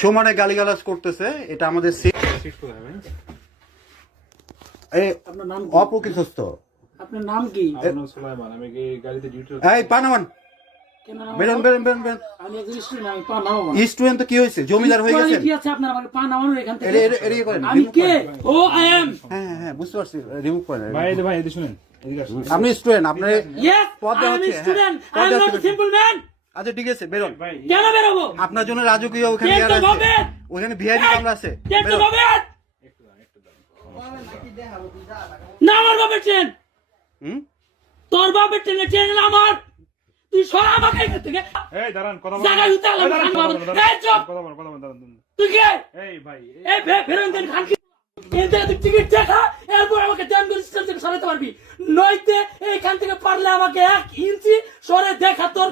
সমানে গালিগালাজ করতেছে, এটা আমাদের আপনার নাম অপ্রকৃতস্থ। আপনার নাম কি? এই পানামান বেরোন বেরোন বেরোন বেরোন। আমি একজন স্টুডেন্ট, আমি পা নামাবো না। স্টুডেন্ট তো কি হয়েছে, জমিদার হয়ে গেছে? কি আছে আপনার আমাকে পা নামানোর এখান থেকে? এড়িয়ে করেন। আমি কে? ও আই এম। হ্যাঁ হ্যাঁ বুঝতে পারছি, রিমুভ করেন। ভাই এদিকে শুনেন, আপনি স্টুডেন্ট, আপনার ইয়েস পদ আই দেওয়া এম হচ্ছে। Student, I am not a simple man. আচ্ছা ঠিক আছে, বেরোন। কেন বেরোবো? আপনার জন্য রাজকীয় ওখানে টেন ইয়ার টু আছে, গভর্নমেন্ট, ওখানে ভিআইপি কামরা আছে। টেন টু বেরোন। গভর্নমেন্ট। না আমার বাপের ট্রেন, হুম? তোর বাপের ট্রেনে ট্রেন না আমার। তুই সর আমাকে এখান থেকে। এই দাঁড়ান, কথা বল। জায়গা দিতে লাগবে। এই চুপ। কথা বল, দাঁড়ান। তুই কে? এই ভাই, এই ফেরন দেন খান কি? এর থেকে তুই টিকিট দেখা, এরপর আমাকে ট্রেন করে স্টেশন থেকে সরাতে পারবি, নইতে এইখান থেকে পারলে আমাকে 1 ইঞ্চি সরে দেখা তোর